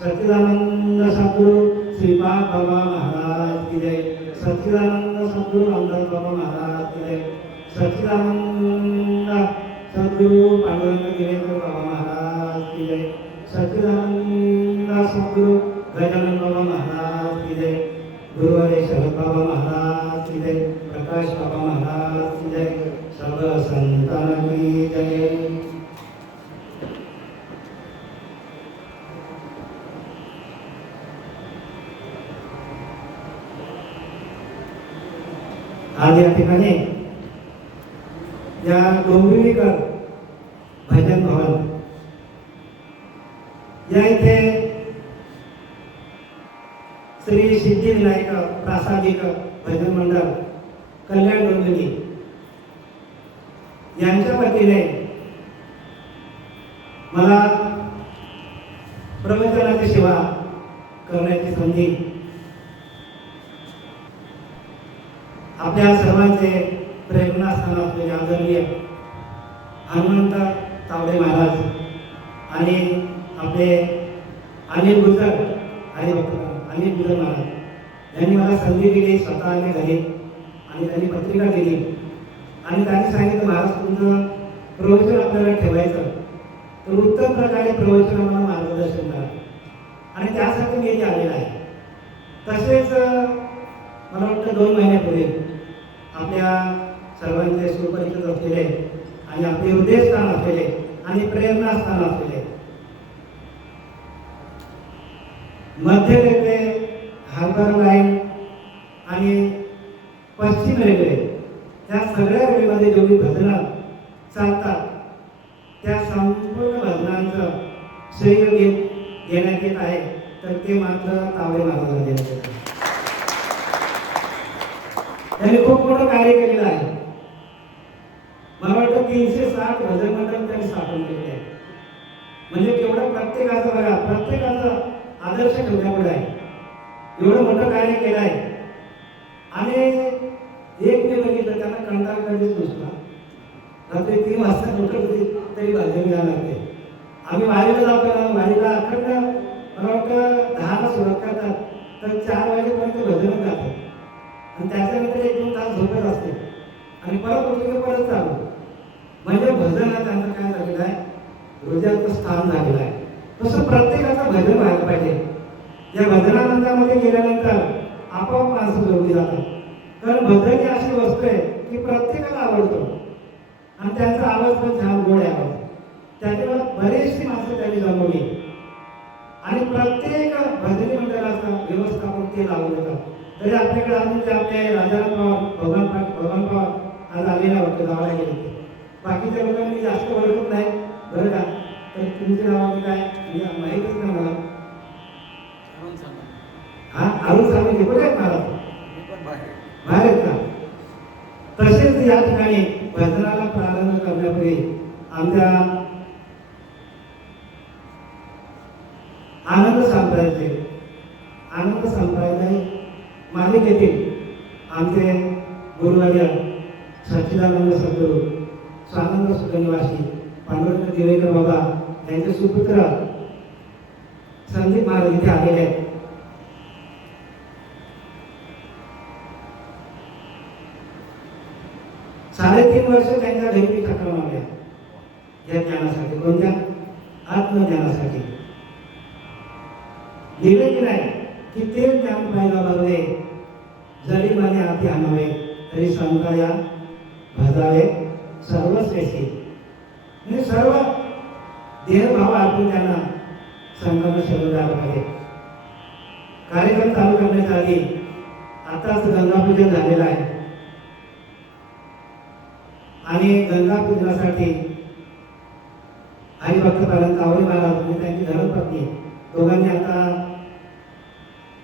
सच्चिदानंद सद्गुरु श्रीपाद बाबा महाराज की जय। सच्चिदानंद सद्गुरु रामदास बाबा महाराज की जय। सच्चिदानंद सद्गुरु पांडुरंग गिरेकर बाबा महाराज की जय। सच्चिदानंद सद्गुरु गजानन बाबा महाराज की जय। गुरुवारे शरद बाबा महाराज की जय। प्रकाश बाबा महाराज की जय। सब संतान की जय। आज या ठिकाणी या डोंबिवलीकर भजन भवन या इथे श्री सिद्धिविनायक प्रासादिक भजन मंडळ कल्याण डोंबिवली यांच्या वतीने मला प्रवचनाची सेवा करण्याची संधी आपल्या सर्वांचे प्रेरणास्थान असलेले आदरणीय हनुमंत तावडे महाराज आणि आपले अनिल गुजर महाराज यांनी मला संधी दिली, स्वतः आले घरी आणि त्यांनी पत्रिका दिली आणि त्यांनी सांगितलं महाराज तुमचं प्रवचन आपल्याला ठेवायचं तर उत्तम प्रकारे प्रवचन आम्हाला मार्गदर्शन करा आणि त्यासाठी मी इथे आलेला आहे. तसेच मला वाटतं 2 महिन्यापूर्वी आपल्या सर्वांचे सुपरिचित असलेले आणि आपले हृदयस्थान असलेले आणि प्रेरणास्थान असलेले मध्य रेल्वे, हार्बर लाईन आणि पश्चिम रेल्वे त्या सगळ्या रेल्वेमध्ये जेवढी भजनं चालतात त्या संपूर्ण भजनांचं श्रेय घेण्यात येत आहे तर ते मात्र तावडे महाराजांना देण्यात येत आहे. त्यांनी खूप मोठं कार्य केलेलं आहे. मला वाटतं 360 भजन मंडळ त्यांनी स्थापन केलेले आहे. म्हणजे केवढं प्रत्येकाचं बघा, प्रत्येकाचं आदर्श ठेवण्याकडे आहे. एवढं मोठं कार्य केलं आहे आणि एक मी बघितलं त्यांना कंटाळ कधीच नसला. रात्री 3 वाजता कुठं तरी भजन घ्यायला लागते. आम्ही वारीला जातो ना, वारीला अखंड मला वाटतं 10ला सुरुवात करतात तर 4 वाजेपर्यंत भजन जातात आणि त्याच्यानंतर 1-2 तास झोपत असते आणि परत उठले परत चालू. म्हणजे भजन हा त्यांचं काय झालेलं आहे, हृदयाचं स्थान झालेलं आहे. तसं प्रत्येकाचं भजन व्हायला पाहिजे. या भजनानंदामध्ये गेल्यानंतर आपोआप माणसं जोडली जातात. कारण भजन ही अशी वस्तू आहे की प्रत्येकाला आवडतो आणि त्यांचा आवाज पण छान गोड आहे. त्याच्यामुळे बरेचशी माणसं त्यांनी जमवली आणि प्रत्येक भजनी मंडळाचं व्यवस्थापन ते लावून देतात. तरी आपल्याकडे अजून ते आपले राजाराम पवार, भगवान पवार आज आलेला वाटतं, गावाला गेले. बाकीच्या लोकांनी मी जास्त ओळखत नाही बरं का. तर तुमचे नाव काय माहीतच नाही मला. हा, अरुण सावंत कुठे आहेत महाराज? बाहेर आहेत का? तसेच या ठिकाणी भजनाला प्रारंभ करण्यापूर्वी आमच्या आनंद संप्रदाय मालिकेतील आमचे गुरुवर्य सच्चिदानंद सद्गुरू स्वानंद सुखनिवासी पांडुरंग गिरेकर बाबा यांचे सुपुत्र संदीप महाराज इथे आलेले आहेत. साडेतीन वर्ष त्यांच्या घरी मी चक्र मारल्या या ज्ञानासाठी. कोणत्या? आत्मज्ञानासाठी. लिहिले की नाही की किती ज्ञान पाहिला बरवे जरी मने हाती आणावे तरी संताया भजावे सर्वश्रेष्ठी. म्हणजे सर्व देहभाव अर्पून त्यांना संतांना शरण द्यायला पाहिजे. कार्यक्रम चालू करण्याच्या आधी आताच गंगापूजन झालेलं आहे आणि गंगापूजनासाठी हरिभक्त पर्यंत आवडी महाराज आणि त्यांची धर्मपत्नी दोघांनी आता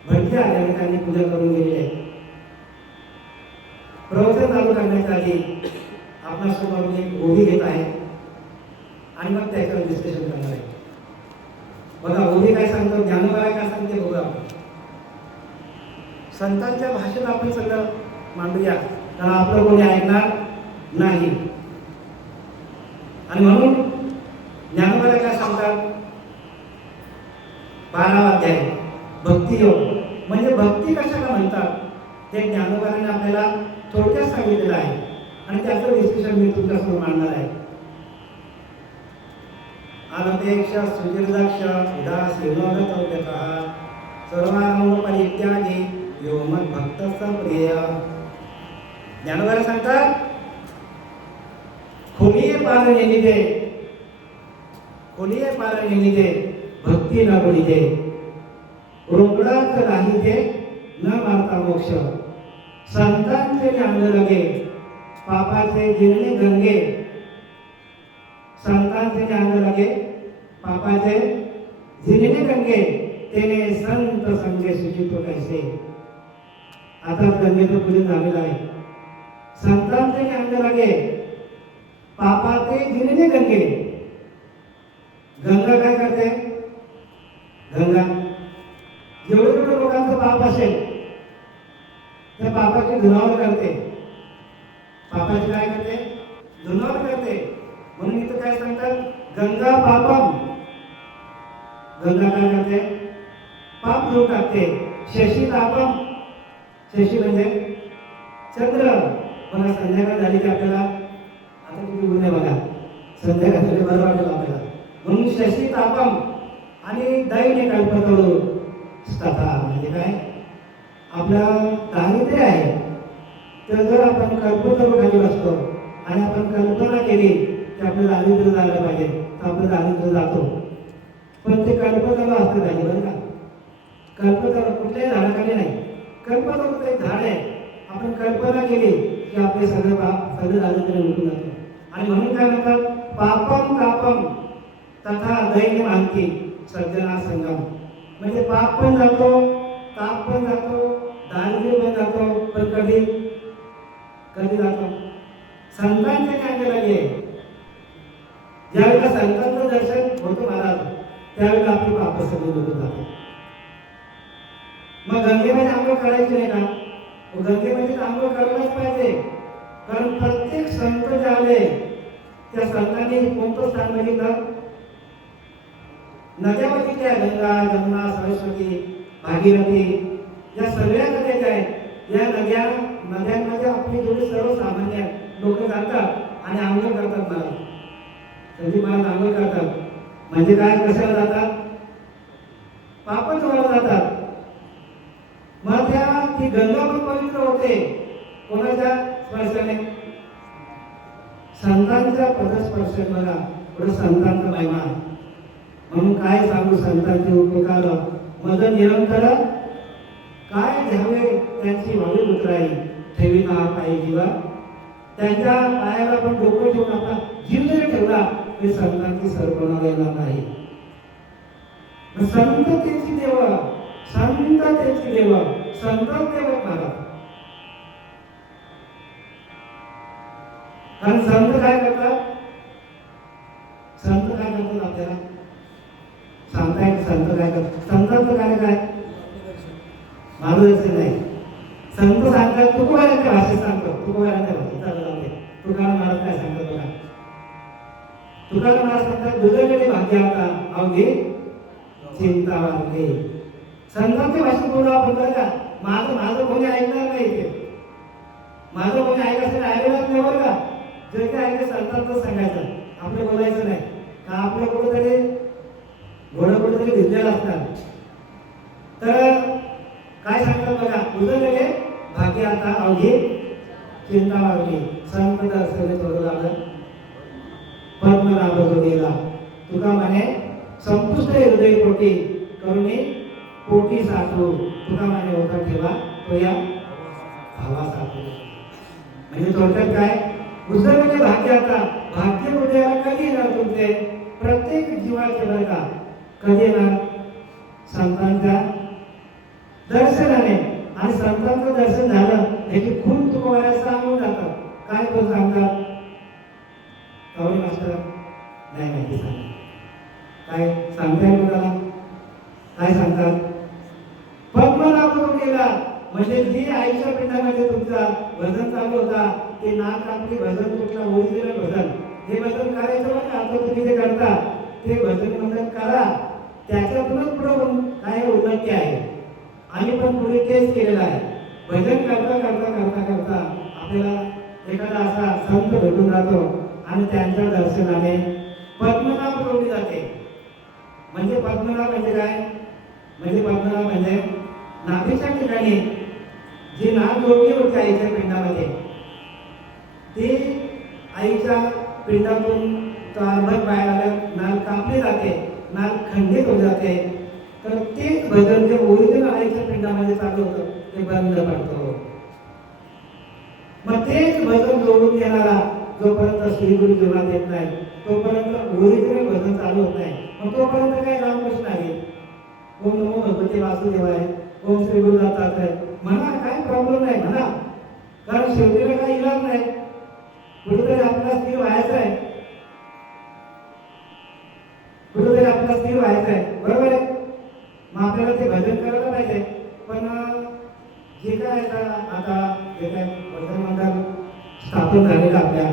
भटके आले आणि त्यांनी पूजा करून गेलेली आहे. प्रवचन चालू करण्याच्या आधी आपणासमोर मी ओवी घेत आहे आणि मग त्याच्यावर डिस्कशन करणार आहे. बघा ओवी काय सांगतो, ज्ञानोबा काय सांगते बघा. संतांच्या भाषेत आपण सगळं मांडूया कारण आपलं कोणी ऐकणार नाही. आणि म्हणून ज्ञानोबा काय सांगतात, 12वा अध्याय भक्तियोग म्हणजे भक्ती कशाला म्हणतात ते ज्ञानोबाने आपल्याला थोडक्यात सांगितलेलं आहे आणि त्याचं डिस्कशन मी तुमच्यासमोर मांडणार आहे. अनपेक्ष सुदीर्घक्ष उदास विनोदतः सर्वारंभ परित्यागी यो मद भक्तस्य प्रिय. ज्ञानोबा सांगतात, खोलिये पार नेमिते खोलिये पार नेमिते भक्ती न बळीते रोकडात राही ते न मारता मोक्ष. संतांचे ज्ञान लगे पापाचे जिरणे गंगे. संतांचे ज्ञान लगे पापाचे जिरणे गंगे तेने संत संगे सुचितो कैसे. आता गंगेचं पूजन झालेलं आहे. संतांचे ज्ञान लगे पापाचे जिरणे गंगे. गंगा काय करते, गंगा जेवढे जेवढे लोकांचं पाप असेल त्या पापाची धुनावण करते. पापाची काय करते, धुनावण करते. म्हणून इथं काय सांगतात, गंगा पापम. गंगा काय करते, पाप धुवून टाकते. शशी तापम, शशी म्हणजे चंद्र. बघा संध्याकाळ झाली की आपल्याला आता किती गुन्हे बघा संध्याकाळ झाली बरं वाटेल आपल्याला. म्हणून शशी तापम आणि दैन्य कल्पतरू तथा म्हणजे काय, आपल्या दारिद्र्य आहे तर जर आपण कल्पतरू खाली बसतो आणि आपण कल्पना केली की आपलं दारिद्र्य झालं पाहिजे तर आपलं दारिद्र्य जातो. पण ते कल्पतरू असतं पाहिजे बरं का. कल्पतरू कुठल्याही झाडाखाली नाही, कल्पतरू ते झाड आहे. आपण कल्पना केली की आपले सगळं पाप सगळं दारिद्र्य निघून जातो. आणि म्हणून काय म्हणतात, पापम तापम तथा दैन्य मानती सज्जना संगम. म्हणजे पाप पण जातो, ताप पण जातो, दारिद्र्य पण जातो, पण कधी कधी जातो संतांच्या ज्ञान लगे. ज्यावेळेला संतांचं दर्शन होतं महाराज त्यावेळेला आपली पाप सगळी निघून जाते. मग गंगेमध्ये आंघोळ करायची नाही का, गंगेमध्ये आंघोळ करायलाच पाहिजे. कारण प्रत्येक संत जे आले त्या संतांनी कोणतं स्थान बघितलं, नद्या बघितल्या, गंगा जमुना सरस्वती भागीरथी या सगळ्या नद्या ज्या आहेत या नद्यांमध्ये आपली जेवढी सर्वसामान्य लोक जातात आणि आंघोळ करतात. मला संजी महाराज आंघोळ करतात म्हणजे काय, कशाला जातात, पाप धुवायला जातात. मग ती गंगा पण पवित्र होते कोणाच्या स्पर्शाने, संतांच्या पदस्पर्श. बघा पुढे संतांचा महिमा. म्हणून काय सांगू संतांचे उपकार मद निरंतर काय घ्यावे त्यांची वाळी उतराई ठेवी ना पायी जीवा. त्यांच्या पायाला पण डोकं ठेवून आपला जीव जरी ठेवला तरी संतांची सर्पणा येणार नाही. संत त्यांची देव, संत त्यांची देव, संत देवत महाराज. कारण संत काय करतात, संत काय करतात आपल्याला सांगताय. संत काय करतात, संतांचं काय काय मार्गदर्शन नाही. संत सांगतात, तुकोबारांच्या भाषेत सांगतो, तुकोबारांच्या भाषेत चालू. तुकाराम महाराज काय सांगतात बघा, तुकाराम महाराज सांगतात, दुर्गेने भाग्य आता अवघे चिंता वाढले. संतांच्या भाषेत बोलू आपण बरं का. माझं कोणी ऐकणार नाही ते, माझं कोणी ऐकायचं ऐकणार नाही बरं का. जे काय ऐकलं संतांचं सांगायचं, आपलं बोलायचं नाही का. आपलं कुठंतरी घोडं कुठंतरी भिजलेलं असतात तर काय सांगतात बघा, उजळले भाग्य आता अवघी चिंता वाढली, संत दर्शने थोडं लागलं पद्मनाभ गेला. तुका म्हणे संपुष्ट हृदय पोटी करुणी पोटी साठू, तुका म्हणे होता ठेवा तो या भावा साठू. म्हणजे थोडक्यात काय, उजळले भाग्य आता, भाग्य उद्याला कधी येणार तुमचे? प्रत्येक जीवाचे बरं का, कधी येणार? संतांच्या दर्शनाने. आणि संतांचं दर्शन झालं याची खूप तुम्हाला सांगून जातात. काय पण सांगतात कवळी मास्टर नाही माहिती सांगा, काय सांगताय तुम्हाला? काय सांगतात? पद्मनाभ गेला म्हणजे जी आईच्या पिंडामध्ये तुमचा भजन चालू होता ते नाक आपली भजन कुठला ओरिजिनल भजन, हे भजन करायचं बरं का. आता तुम्ही जे करता ते भजन मंडळ करा, त्याच्यातूनच पुढे काय उन्नती आहे. आम्ही पण पुढे तेच केलेलं आहे. भजन करता करता करता करता आपल्याला एखादा असा संत भेटून जातो आणि त्यांच्या दर्शनाने पद्मनाभ जोडली जाते. म्हणजे पद्मनाभ म्हणजे काय? म्हणजे पद्मनाभ म्हणजे नाभीच्या ठिकाणी जी नाक जोडली होती आईच्या पिंडामध्ये, ती आईच्या पिंडातून तारभर बाहेर आल्या नाक कापली जाते, नाक खंडित होत जाते. तर तेच भजन जे ओरिजिनल आईच्या पिंडामध्ये चालू होतं ते बंद पडतो. मग तेच भजन जोडून घेणारा जोपर्यंत श्री गुरु जीवनात येत नाही तोपर्यंत ओरिजिनल भजन चालू होत नाही. मग तोपर्यंत काय रामकृष्ण आहे, ओम नमो भगवते वासुदेवाय, ओम श्री गुरु दत्तात्रय म्हणा, काय प्रॉब्लेम नाही म्हणा. कारण शेवटीला काही इलाज नाही, कुठेतरी आपल्याला स्थिर व्हायचं आहे, कुठेतरी आपल्याला स्थिर व्हायचं आहे, बरोबर आहे. मग आपल्याला ते भजन करायला पाहिजे. पण जे काय आता जे काय भजन मंडळ स्थापन झालेलं आपल्या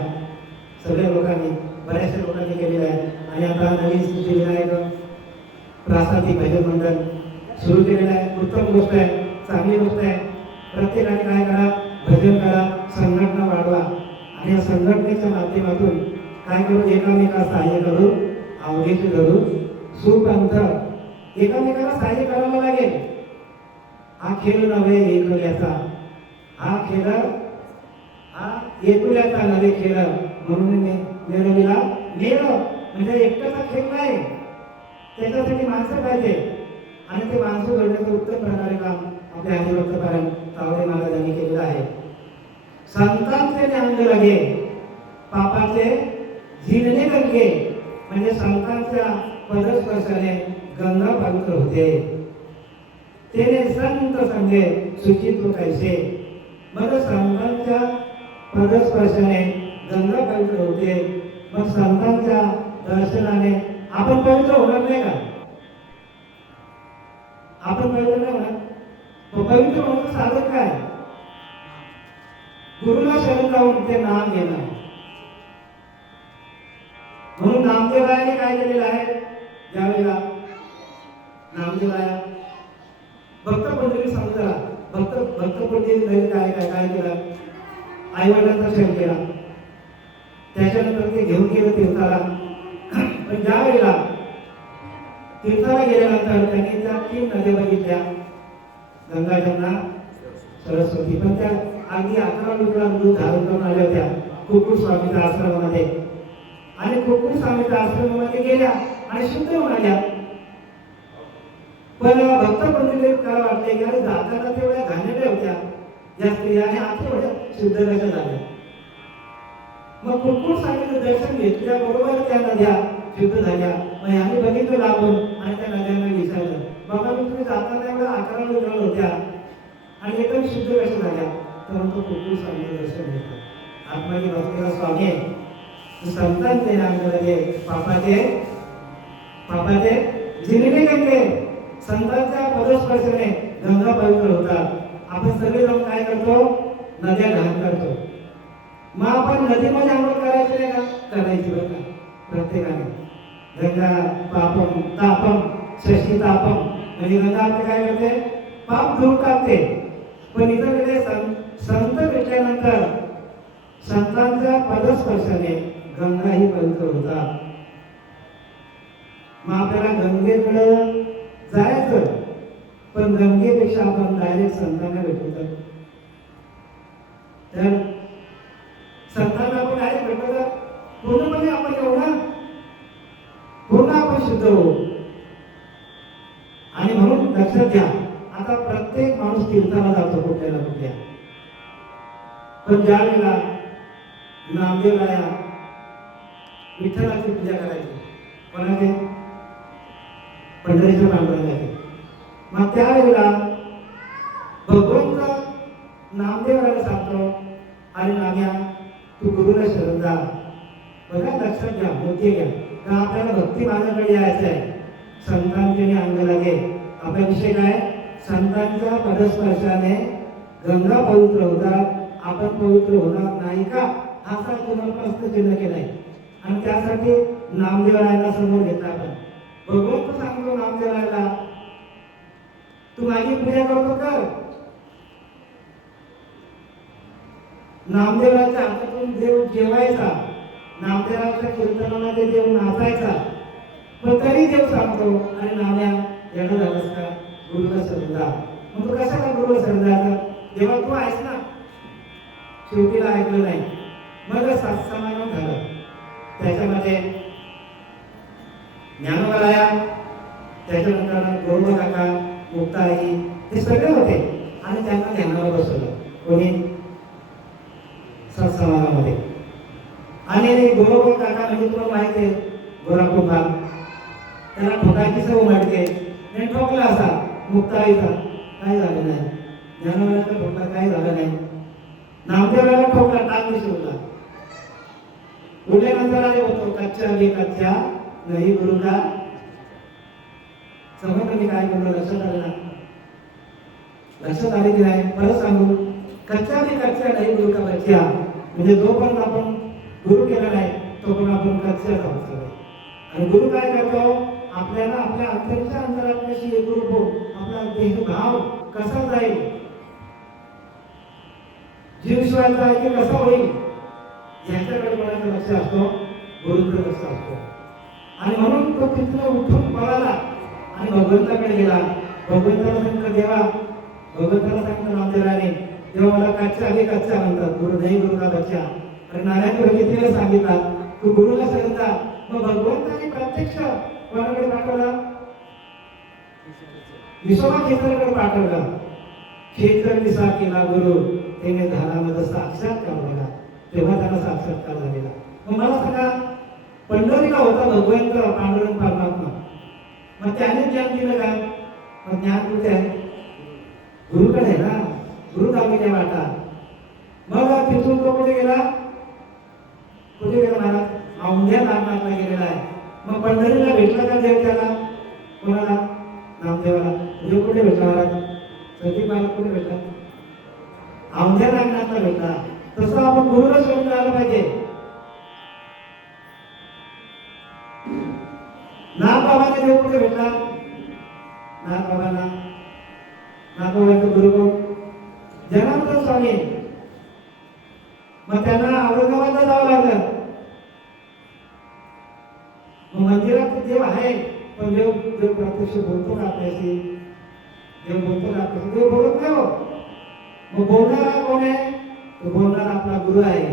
सगळ्या लोकांनी, बऱ्याचशा लोकांनी केलेलं आहे. आणि आता नवीन सिद्धिविनायक प्रासादिक भजन मंडळ सुरू केलेलं आहे. उत्तम गोष्ट आहे, चांगली गोष्ट आहे. प्रत्येकाने काय करा, भजन करा, संघटना वाढवा आणि या संघटनेच्या माध्यमातून काय करू, एकामेकाला सहाय्य करू, आवडीचे धरू, सुपंथ एकामेकाला सहाय्य करावं लागेल. हा खेळ नव्हे एकुल्याचा, हा खेळ हा एकुल्याचा नव्हे खेळ. म्हणून मिळविला मेळ म्हणजे एकट्याचा खेळ नाही, त्याच्यासाठी माणसं पाहिजे. आणि ते माणसं घडण्याचं उत्तम प्रकारे काम आपल्या हरिभक्तपरायण तावडे महाराजांनी केलेलं आहे. संतांचे ज्ञान लगे पापाचे झिनणे गंगे, म्हणजे संतांच्या पदस्पर्शाने गंगा पवित्र होते. तेने संत संगे सुचित्व कैसे, मग संतांच्या पदस्पर्शाने गंगा पवित्र होते. मग संतांच्या दर्शनाने आपण पवित्र होणार नाही का? आपण पवित्र नाही होणार. पवित्र होण्याचं साधन काय? गुरुला शरण जाऊन ते नाम घेणं. म्हणून नामदेवाने काय केलेलं आहे, ज्यावेळेला नामदेवाया भक्त पंढरी समजा, भक्त पंढरी काय काय काय केलं, आईवडिलांचा क्षण केला, त्याच्यानंतर ते घेऊन गेलं तीर्थाला. पण ज्या वेळेला तीर्थाला गेल्यानंतर त्यांनी त्या 3 नद्या बघितल्या, गंगा, जमुना, सरस्वती. पण त्या अगदी 11 लिटर दूध धारण करून आल्या होत्या कुक्कुट स्वामीच्या आश्रमामध्ये. आणि कुक्कुट स्वामीच्या आश्रमामध्ये गेल्या आणि शुद्ध होऊन आल्या. पण भक्त पंडिताला वाटले की अरे जाताना तेवढ्या घाणेरड्या होत्या या स्त्रिया आणि आता एवढ्या शुद्ध कशा झाल्या. मग कुक्कुट स्वामीचं दर्शन घेतल्याबरोबर त्या नद्या शुद्ध झाल्या. मग यांनी बघितलं लावून आणि त्या नद्यांना विचारलं, बाबा मी तुम्ही जाताना एवढ्या 11 लिटर होत्या आणि एकदम शुद्ध कशा झाल्या? तर म्हणतो कुक्कुट स्वामीचं दर्शन घेतलं. आत्माजी भक्तीला स्वामी संतांचे नाम लगे पापाचे झिनणे गंगे, संतांच्या पदस्पर्शाने गंगा पवित्र होतात. आपण सगळे जाऊन काय करतो, नद्या घाण करतो. मग आपण नदीमध्ये आंघोळ करायची नाही का? करायची बरं का प्रत्येकाने. गंगा पापम तापम शशी तापम, म्हणजे गंगा आपले काय करते, पाप दूर टाकते. पण इतर कडे संत भेटल्यानंतर संतांच्या पदस्पर्शाने गंगाही पवित्र होतात. मग आपल्याला गंगेकडे जायचं पण गंगेपेक्षा आपण डायरेक्ट संतांना भेटतो तर संतांना आपण डायरेक्ट भेटतो तर पूर्णपणे आपण एवढा पूर्ण आपण शुद्ध होऊ. आणि म्हणून लक्षात घ्या, आता प्रत्येक माणूस तीर्थाला जातो कुठल्या ना कुठल्या, पण ज्या वेळेला नामदेवराया विठ्ठलाची पूजा करायची, कोणाचे? पंढरीच्या पांडुरंगाची. मग त्यावेळेला भगवंत नामदेवराला सांगतो, अरे नाम्या तू गुरुला शरण जा. बघा लक्षात घ्या, मोठी घ्या, का आपल्याला भक्ती माझ्याकडे यायचं आहे. संतांचे अंग लागे. आपला विषय काय? संतांच्या पदस्पर्शाने गंगा पवित्र होतात, आपण पवित्र होणार नाही का? हा तुम्हाला प्रश्न चिन्ह केलाय. आणि त्यासाठी नामदेवरायाला समोर घेतला आपण. भगवंत सांगतो नामदेवरायाला, तू माझी पूजा करतो कर. नामदेवराच्या हातातून देव जेवायचा, नामदेवराच्या कीर्तनामध्ये देव नाचायचा. पण तरी देव सांगतो, अरे नाम्या येणं झालंस का? गुरुला शरण जा. मग तू कशाला गुरुला शरण जायचा? तेव्हा तू आहेस ना. शेवटीला ऐकलं नाही, मग सत्समागम झालं. त्याच्यामध्ये ज्ञानोबाराया, त्याच्यानंतर गौरव काका, मुक्ताई, हे सगळे होते. आणि त्यांना ज्ञानावर बसवलं कोणी? सत्समागामध्ये. आणि गौरव काका म्हणजे तुम्हाला माहिती आहे, गोरा कुंभार, त्याला ठोकायची सवय वाटते. आणि ठोकला असा मुक्ताईचा, काही झालं नाही. ज्ञानोबाराचा ठोकला, काही झालं नाही. नामदेवराला ठोकला, टाक दिसवला. उठल्यानंतर आले होतो, कच्च्या बी कच्च्या नाही गुरु का. समजलं मी काय बोललो? लक्षात आलं ना? लक्षात आले की नाही? परत सांगू, कच्च्या बी कच्च्या नाही गुरु का बच्च्या. म्हणजे जोपर्यंत आपण गुरु केला नाही तोपर्यंत आपण कच्च्या आहोत. आणि गुरु काय करतो? आपल्याला आपल्या अंतरच्या अंतरात्म्याशी एकरूप होऊन आपला देह भाव कसा जाईल, जीव शिवायचा आहे की कसा होईल, याच्याकडे कोणाचं लक्ष असतो? गुरुचं लक्ष असतो. आणि म्हणून तो तिथनं उठून पळाला आणि भगवंताकडे गेला. भगवंताला सांगितलं, देवा, भगवंताला सांगितलं नामदेवराने, तेव्हा मला कच्चा आधी कच्चा म्हणतात, गुरु नाही गुरु का बच्चा. आणि नारायण प्रगतीला सांगितला, तू गुरुला शरण जा. मग भगवंताने प्रत्यक्ष कोणाकडे पाठवला? विश्वमा क्षेत्राकडे पाठवला. क्षेत्र विसा केला गुरु, त्याने धारामध्ये साक्षात्कार झाला. तेव्हा त्याला साक्षात्कार झालेला. मग मला सांगा, पंढरीला होता भगवंत पांडुरंग परमात्मा, मग त्याने ज्ञान दिलं काय? मग ज्ञान कुठे आहे? गुरुकडे आहे ना. गुरु दाखवल्या वाटा. मग तिथून तो कुठे गेला? कुठे गेला महाराज? औंध्या नागनाथला गेलेला आहे. मग पंढरीला भेटला का देव त्याला? कोणाला? नामदेवाला. देव कुठे भेटला महाराज? सती महाराज कुठे भेटला? औंध्या नागनाथला भेटला. तसं आपण गुरुला शरण जायला पाहिजे. नागबाबाने देव कुठे भेटला? नागबाबाला. नागबाबाचा गुरु कोण? जनार्दन स्वामी. मग त्यांना औरंगाबादला जावं लागलं. मग मंदिरात देव आहे, पण देव प्रत्यक्ष बोलतो का आपल्याशी? देव बोलतो का आपल्याशी? देव बोलत नाही हो. मग बोलणारा कोण आहे? तो बोलणारा आपला गुरु आहे.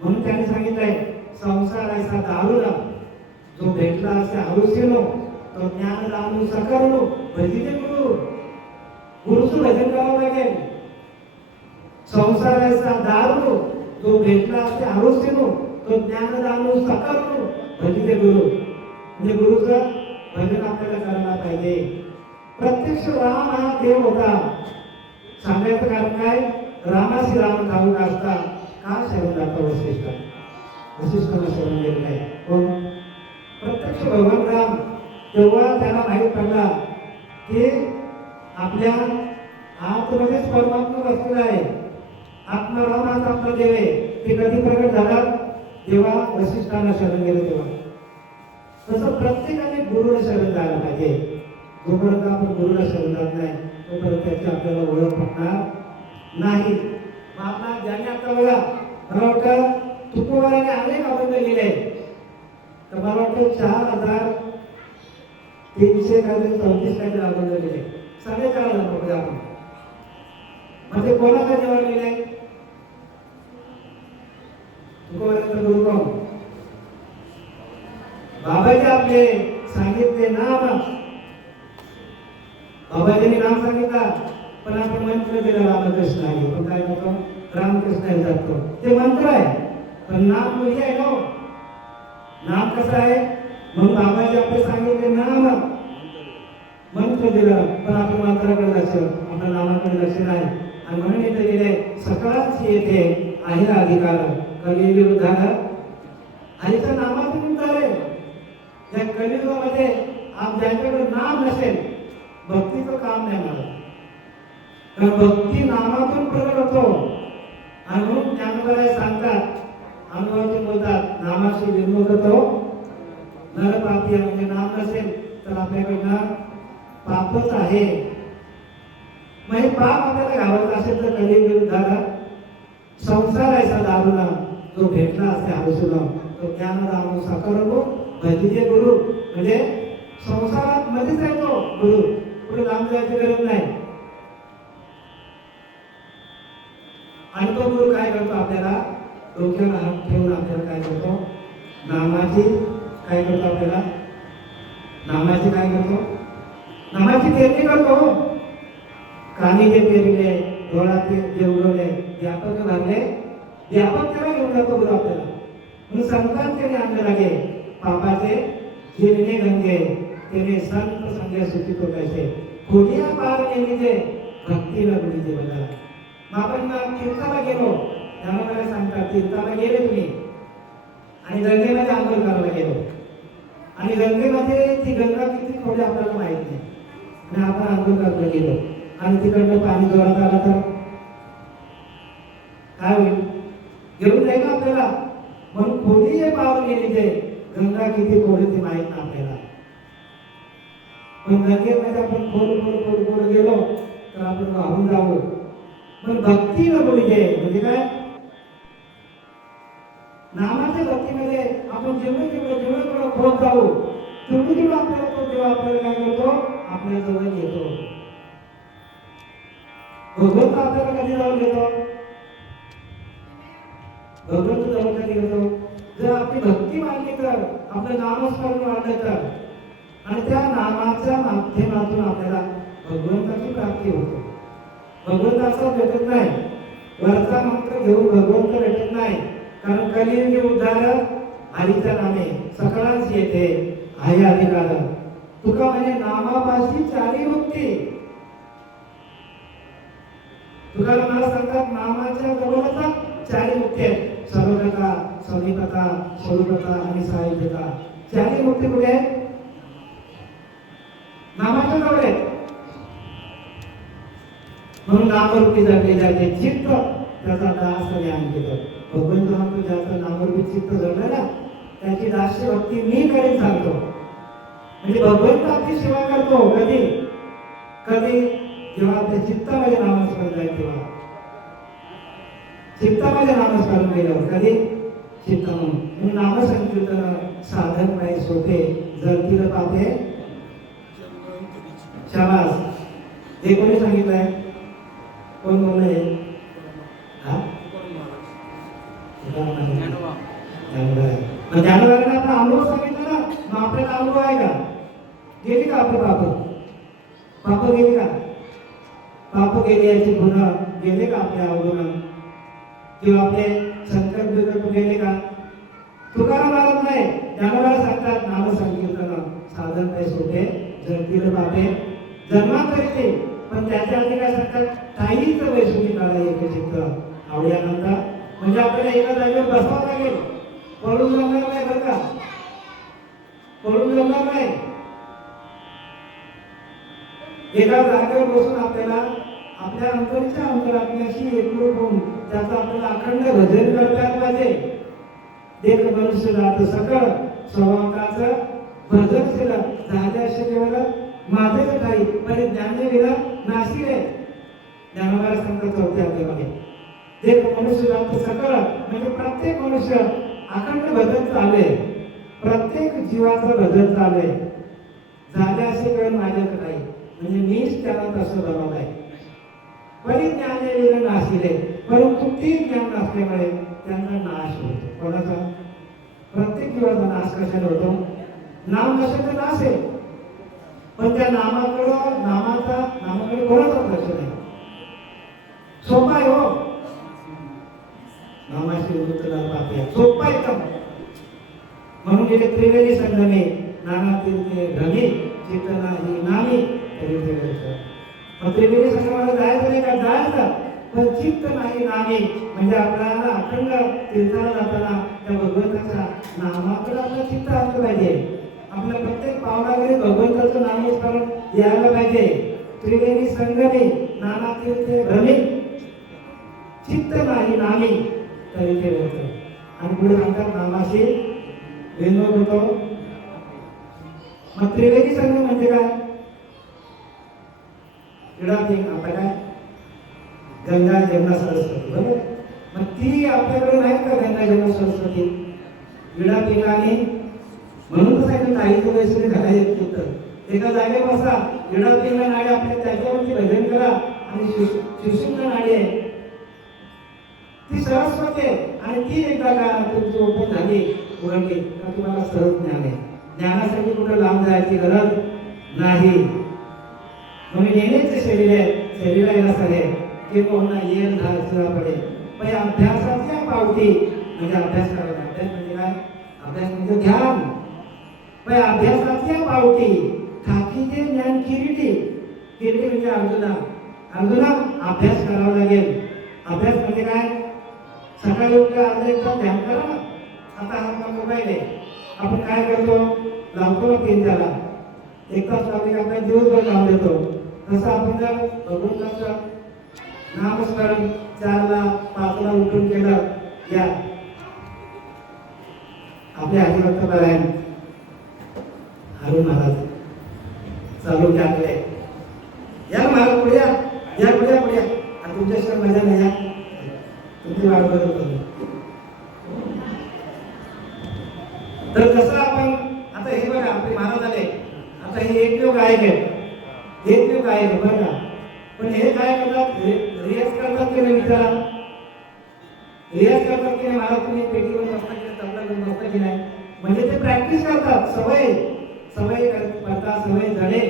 म्हणून त्यांनी सांगितलंय, संसार ऐसा दारुला, जो भेटला असे आरुसीनो, तो ज्ञान दानू सकरणो भजिते गुरु. गुरुचं भजन करावं लागेल. संसार ऐसा दारू, जो भेटला असे आरुसीनो, तो ज्ञान दानू सकरणो भजिते गुरु. म्हणजे गुरुचं भजन आपल्याला करायला पाहिजे. प्रत्यक्ष राम हा देव होता. सांगायचं कारण काय? रामाशी राम ठाऊक असता का शरण जाता वशिष्ठ? वशिष्ठाला शरण गेले नाही. कोण? प्रत्यक्ष भगवान राम. तेव्हा त्याला माहीत पडला की आपल्या आतमध्येच परमात्मा बसलेला आहे. आत्माराम हाच आपला देव आहे. ते कधी प्रगट झाला? जेव्हा वशिष्ठांना शरण गेले तेव्हा. तसं प्रत्येकाने गुरुला शरण जायला पाहिजे. जोपर्यंत आपण गुरुला शरण जात नाही तोपर्यंत त्याची आपल्याला ओळख पडणार नाही. आपला ज्याने आता बघा, मला वाटतं तुकोबाराने अनेक अभंग लिहिले, तर मला वाटतं 4334 काहीतरी अभंग लिहिले. 4,500 रुपये आपण म्हणजे कोणाचा जेवण गेले तुकोबरायांचा गुरु कोण बाबाजी आपले सांगितले नाम बाबाजींनी नाम सांगितलं पण आपण मंत्र दिला रामकृष्ण आहे पण काय करतो रामकृष्ण आहे जातो ते मंत्र आहे पण नाम मुली आहे ना नाम कसं आहे म्हणून बाबाजी आपले सांगितले नाम मंत्र दिलं पण आपण मंत्राकडे लक्ष आपल्या नामाकडे लक्ष नाही आणि म्हणून इथे गेले सकळाच येथे आहे अधिकार कलियुग उद्धार हरीच्या नामातून उद्धार आहे या कलियुगामध्ये आप ज्यांच्याकडे नाम नसेल भक्तीचं काम नाही मला कारण भक्ती नामातून प्रगट होतो आणि म्हणून ज्ञानोबा सांगतात अनुभवातून बोलतात नामाशी विमुख होतो नरपापी म्हणजे नाम नसेल तर आपल्याकडनं पापच आहे म्हणजे पाप आपल्याला घालत असेल तर कलियुग झाला संसार आहे दारूला जो भेटला असते हरसुला तो ज्ञान दारू साकार भजिजे गुरु म्हणजे संसारात मध्येच आहे तो गुरु पुढे लांब जायची गरज नाही आणि तो गुरु काय करतो आपल्याला डोक्याला हात ठेवून आपल्याला काय करतो नामाची काय करतो आपल्याला नामाची काय करतो नामाची पेरणी करतो कानी जे पेरले डोळ्यात जे उडवले व्यापक घालले व्यापक त्याला घेऊन जातो गुरु आपल्याला म्हणून संतान त्याने आणले लागे पापाचे जिरणे गंगे त्याने संत संग्या सूचित होतायचे खोडिया पार नेलीजे भक्तीला गुणीचे बघा आपण तीर्थाला गेलो त्याला मला सांगतात तीर्थाला गेले तुम्ही आणि गंगेमध्ये आंघोळ करायला गेलो आणि गंगेमध्ये ती गंगा किती खोडी आपल्याला माहित नाही आणि आपण आंघोळ करायला गेलो आणि तिकडनं पाणी जोरात आला तर काय होईल घेऊन जाईल आपल्याला म्हणून खोडी जे पावर गेली ते गंगा किती खोडी ती माहित ना आपल्याला पण गंगेमध्ये आपण खोड गेलो तर आपण वाहून जाऊ पण भक्ती न बोलते म्हणजे काय नामाच्या भक्तीमध्ये आपण जेवढं खोत जाऊ तेवढं आपल्याला तो देव आपल्याला काय करतो आपल्या जवळ घेतो भगवंत आपल्याला कधी जाऊन घेतो भगवंत जवळ कधी घेतो जर आपली भक्ती वाढली तर आपलं नामस्मरण वाढलं तर आणि त्या नामाच्या माध्यमातून आपल्याला भगवंताची प्राप्ती होते भगवंताचा भेटत नाही वरचा मंत्र घेऊन भगवंत भेटत नाही कारण कलियुगी उद्धार हरीच्या नामे सकळाच येते आहे अधिकार तुका म्हणजे नामापाशी चारी मुक्ती तुका मला सांगतात नामाच्या जवळच चारी मुक्ती आहेत सर्वकथा समीपता स्वरूपता आणि साहित्यता चारी मुक्ती कुठे आहेत नामाच्या जवळ आहेत म्हणून नामरूपी जगले जाते चित्त त्याचा दास ज्ञान केलं भगवंत म्हणतो ज्याचं नामरूपी चित्त जगलं ना त्याची दास्य भक्ती मी करीत सांगतो म्हणजे भगवंत आपली सेवा करतो कधी कधी जेव्हा आपल्या चित्तामध्ये नामस्मरण जाईल तेव्हा चित्तामध्ये नामस्मरण केलं कधी चित्त म्हणून नामसंकीर्तन साधन नाही सोपे जर पापे शाबास हे कोणी सांगितलंय कोण बोलले ज्ञानोबाने आपला अनुभव सांगितला ना मग आपल्याला अनुभव आहे का गेली का आपले पाप गेली का पाप गेली याची गुन्हा गेले का आपल्या अवगुण किंवा आपले संकल्प विकल्प गेले का तुकाराम महाराज नाही ज्ञानोबाला सांगतात नाम संकीर्तन साधन काय सोपे जगतील पापे जन्मांतरी पण त्याच्या आधी काय सांगतात काहीच वैसुकी काढा एक चित्त आवड्यानंतर म्हणजे आपल्याला एका जागेवर बसावं लागेल पळून जमणार नाही बरं का पळून जमणार नाही एका जागेवर बसून आपल्याला आपल्या अंतरच्या अंतरात्म्याशी एकरूप होऊन त्याचा आपल्याला अखंड भजन करता पाहिजे देख मनुष्य जात सकळ स्वभावाचं भजन केलं झाल्याशी केवळ माझेच काही पण ज्ञान गेलं नाशिक आहे ज्ञानोबा सांगतात चौथ्या अध्यायामध्ये देख मनुष्य जात सकळ म्हणजे प्रत्येक मनुष्य अखंड भजन चालू प्रत्येक जीवाचं भजन चालू झाल्याशी केवळ माझ्याच काही म्हणजे मीच त्याला तसं बनवलंय. परिज्ञाने नाशिले, परंतु ती ज्ञान नसल्यामुळे त्यांचा नाश होतो. कोणाचा? प्रत्येक जीवाचा नाश कशाने होतो? नाम नसेल नाश आहे, पण त्या नामाकडे कोणाचा लक्ष नाही. सोपा आहे हो, नामाशी उतरला पाहते सोपा एकदम. म्हणून गेले त्रिवेणी संगमे नाना तीर्थे भ्रमी चित्त नाही नामी तरी ते घडतं. मग त्रिवेणी संगमाला जायचं नाही का? जायचं, पण चित्त नाही नामी म्हणजे आपल्याला अखंड तीर्थाला जाताना त्या भगवंताच्या नामाकडे आपलं चित्त असलं पाहिजे. आपल्या प्रत्येक पावलाकडे भगवंताचं नामस्मरण यायला पाहिजे. त्रिवेणी संगमे नाना तीर्थे भ्रमी चित्त नाही नामी तरी ते घडतं. आणि पुढे सांगतात नामाशी विनोद होतो. मग त्रिवेणी संगम म्हणजे काय? आता काय गंगा जमुना सरस्वती, बरोबर? मग ती आपल्याकडे नाही का गंगा जमुना सरस्वती? विडा पिंगाने म्हणून तर सांगितलं ताईचं वैष्णवी घालायचं तिथं एका जागेवर बसा. विडा पिंगा नाडी आपल्या त्याच्यावरती भजन करा. आणि शिवशिंग नाडी आहे ती सरस्वती आहे. आणि ती एकदा का तुमची ओपन झाली उघडली तर तुम्हाला सहज ज्ञान आहे. ज्ञानासाठी कुठं लांब जायची गरज नाही. म्हणून येण्याचे शरीर आहे, शरीराला सगळे की कोणा येल धारला पडे. पण अभ्यासाच्या पावती म्हणजे अभ्यास करायला. अभ्यास म्हणजे काय? अभ्यास म्हणजे ध्यान. पण अभ्यासाच्या पावती ठाकीचे ज्ञान किरीटी. किरीटी म्हणजे अर्जुना अभ्यास करावा लागेल. अभ्यास म्हणजे काय? सकाळी उठल्या अर्धा एक तास ध्यान करा ना. आता हा मोबाईल आहे, आपण काय करतो? लावतो पेन त्याला, एक तास लावले आपल्याला दिवसभर लावून देतो. तसं आपण जर भगवंताचं नामस्मरण 4ला 5ला उठून केलं, या आपले हरिभक्त पारायण हरून महाराज चालू टाकले. या महाराज पुढे या पुढे आणि तुमच्याशिवाय मजा नाही. या तुमची वाट बघत होती. तर कसं आपण आता हे बघा आपले महाराज आले. आता हे एकमेव गायक आहे, एकमेव गायक आहे बरं का. पण हे काय करतात? रियाज करतात की नाही? विचारा. रियाज करतात की नाही? महाराज तुम्ही पेटीवर बसता की नाही, तबला घेऊन बसता की नाही? म्हणजे ते प्रॅक्टिस करतात. सवय करता सवय झाले.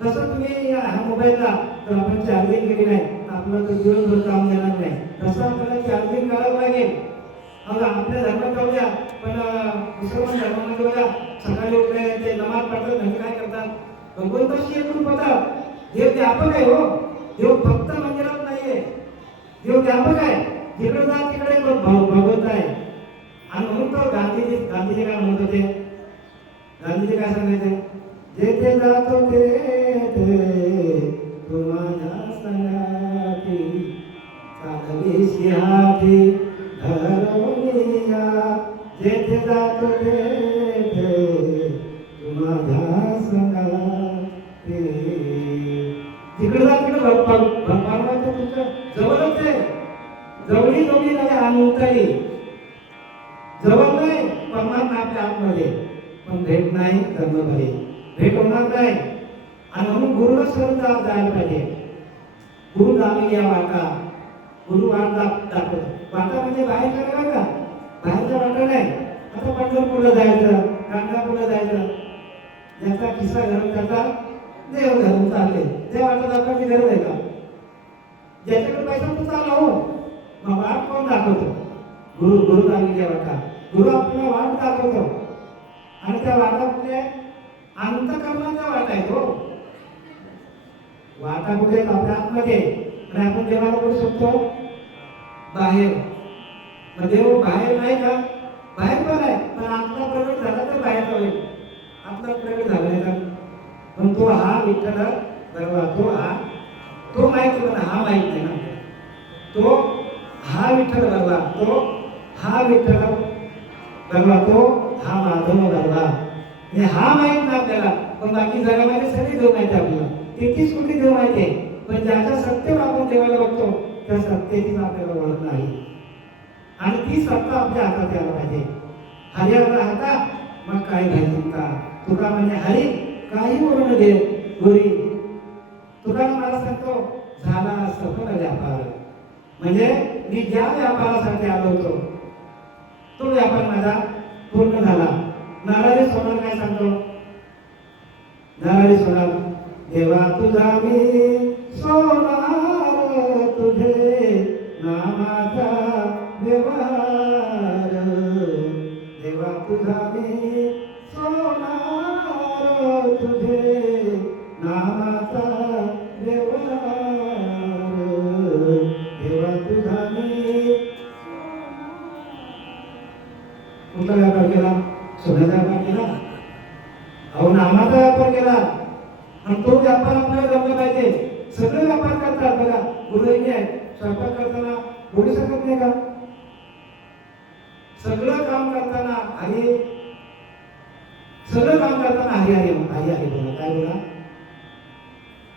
तसं तुम्ही हा मोबाईलला तर आपण चार्जिंग केली नाही आपलं तर दिवसभर काम देणार नाही. तसं आपल्याला चार्जिंग करावं लागेल. आपल्या धर्मात जाऊ द्या, पण मुसलमान धर्मामध्ये बघा सकाळी उठले ते नमाज पडतात. म्हणजे काय करतात? भगवंताशी एकूण पडतात. देव व्यापक आहे हो, देव फक्त मंदिरात नाहीये, देव व्यापक आहे. जिकडे जा तिकडे भगवंत आहे. आणि म्हणून तो गांधीजी काय म्हणत होते? गांधीजी काय सांगायचे? जेथे जातो ते तुम्हाला संगाती चालली सिंहाती धरवूनिया. जेथे जातो ते तुम्हाला संगाती. तिकडे जा तिकडे भगवान तुमच्या जवळच आहे. जवळी झाली अनंतही जवळ नाही. परमात्मा आपल्या आतमध्ये, पण भेट नाही कर्मभरी. भेट होणार नाही. आणि म्हणून गुरुला सरळ जायला पाहिजे. गुरु दाखवली या वाटा. गुरु वाट दाखवतो. वाटा म्हणजे बाहेर करायला का? बाहेरच्या वाटा नाही. आता पंढरपूरला जायचं, गाणगापूरला जायचं, याचा किस्सा घरून त्याचा देव घरून चालले. ते वाटा दाखवायची गरज आहे का? ज्याच्याकडे पैसा तो चालला हो. मग वाट कोण दाखवतो? गुरु दाखवली वाटा. गुरु आपल्याला वाट दाखवतो. आणि त्या वाटातले अंतःकरणाच्या वाटा आहेत हो. वाटा कुठे? आपल्या आतमध्ये. आणि आपण देवाला करू शकतो बाहेर. मग देव बाहेर नाही का? बाहेर पण आहे, पण आपला प्रगट झाला तर बाहेरचा होईल. आपला प्रगट झाला नाही का? पण तो हा विठ्ठल बरोबर. तो माहिती, पण हा माहित नाही ना. तो हा विठ्ठल बरोबर, तो हा विठ्ठल बरोबर, तो हा माधव बरोबर. हा माहित ना आपल्याला, पण बाकी जगामध्ये सगळे देव माहिती आपल्याला. 33 कोटी देव माहिती आहे, पण ज्याच्या सत्तेवर आपण देवाला बघतो त्या सत्तेचीच आपल्याला ओळख नाही. आणि ती सत्ता आपल्या हातात यायला पाहिजे. हरियाला हातात मग काय घ्यायचं का? तुका म्हणजे हरी काही वरून दे गोरी तुकाराम मला सांगतो झाला सफल व्यापार. म्हणजे मी ज्या व्यापारासाठी आलो होतो तो व्यापार माझा पूर्ण झाला. नारायण सोनार काय सांगतो? नारायण सोनार, देवा तुझा मी सोनार तुझे नामाचा व्यवहार. देवा तुझा मी सोनार तुझे नामाचा व्यवहार. देवा तुझा मी कुठला व्यापार केला? सोन्याचा व्यापार केला. अहो नामाचा व्यापार केला. आणि तो व्यापार आपल्याला जमला पाहिजे. सगळे व्यापार करतात बघा. गृहिणी आहे, स्वयंपाक करताना बोलू शकत नाही का? सगळं काम करताना हरी, सगळं काम करताना हरी हरी हरी हरी बोला. काय बोला?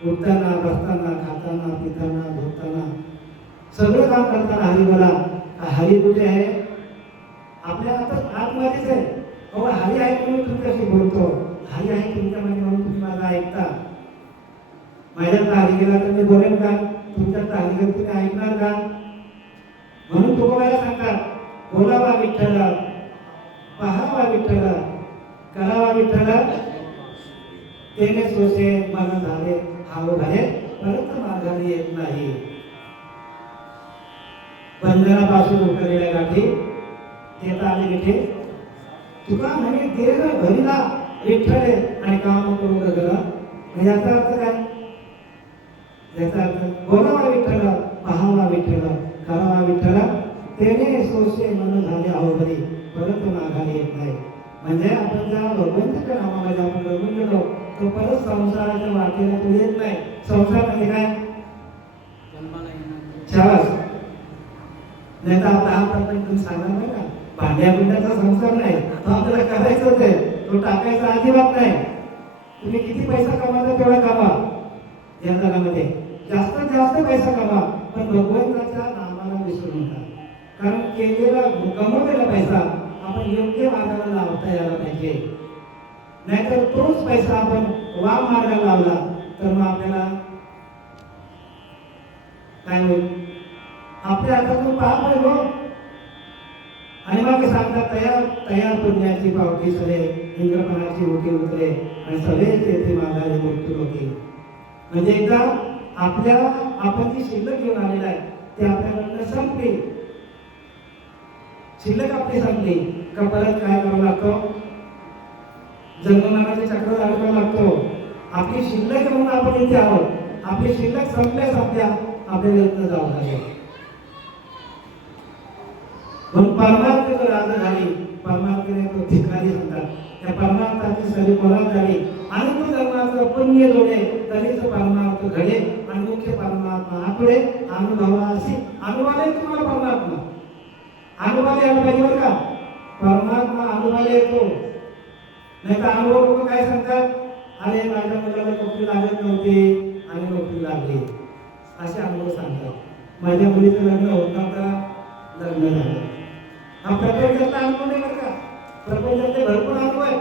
उठताना, बसताना, खाताना, पिताना, झोपताना, सगळं काम करताना हरी बोला. हरी कुठे आहे? आपल्या आतमध्येच आहे. अहो हरी आहे म्हणून तुमच्याशी बोलतो. हरी आहे तुमच्यामध्ये म्हणून तुम्ही माझा ऐकता. माझ्यात हरी गेला तर मी बोलेन का? तुमच्यात हरी गेला तुम्ही ऐकणार का? म्हणून तुकोबाला सांगतात, बोलावा विठ्ठल, पाहावा विठ्ठल, करावा विठ्ठल, तेने सोसे मन झाले हाव घाले परत माघारी येत नाही. बंधनापासून उठलेल्या गाठी देता आले विठे. तुका म्हणे देह भरिला विठ्ठले आणि काम करू गगला. याचा अर्थ काय? याचा अर्थ बोलावा विठ्ठल, पाहावा विठ्ठल, करावा विठ्ठल, तेने सोसे मन झाले अवघडी परत माघारी येत नाही. म्हणजे आपण ज्या भगवंताच्या नामामध्ये आपण रमून गेलो तो परत संसाराच्या वाटेला तो येत नाही. संसार म्हणजे काय? शाबास. नाही तर आपला हा प्रपंच तुम्ही सांगणार नाही का? भांड्या बिंड्याचा संसार नाही, तो आपल्याला करायचंच आहे. तो टाकायचा अजिबात नाही. तुम्ही किती पैसा कमावता तेवढा कमा या जगामध्ये, जास्तीत जास्त पैसा कमा, पण भगवंताच्या नामाला विसरू नका. कारण केलेला कमवलेला पैसा आपण योग्य मार्गाला लावता यायला पाहिजे. नाहीतर तोच पैसा आपण वाम मार्गाला लावला तर मग आपल्याला काय होईल? आपल्या हातातून पाप पडेल. आणि मग सांगतात तयार तयार पुण्याची पावती सरे इंद्रपणाची ओटी उतरे आणि सगळे तेथे माघारी मृत्यू होते. म्हणजे एकदा आपण जी शिल्लक घेऊन आलेला आहे ते आपल्याकडनं संपली. शिल्लक आपली संपली का परत काय करावं लागतं? जन्ममरणाचे चक्र अडकावं लागतो. आपली शिल्लक म्हणून आपण इथे आहोत. आपली शिल्लक संपल्या आपल्याला इथं जावं लागेल. म्हणून परमार्थ राज झाली, परमार्थाने तो ठिकाणी म्हणतात. त्या परमार्थाची सरी कोणात झाली आणि तो धर्माचं पुण्य जोडे तरीच परमार्थ घडे आणि मुख्य परमात्मा आकडे अनुभवासी अनुभवाले. तुम्हाला परमात्मा अनुभवाले आला पाहिजे बरं का? परमात्मा अनुभवाले येतो. नाही तर अनुभव लोक काय सांगतात? अरे माझ्या मुलाला नोकरी लागत नव्हती आणि नोकरी लागली, असे अनुभव सांगतात. माझ्या मुलीचं लग्न होत नव्हतं, लग्न झालं. हा प्रपंचाचा अनुभव नाही बरं का? प्रपंचाचे भरपूर अनुभव आहेत,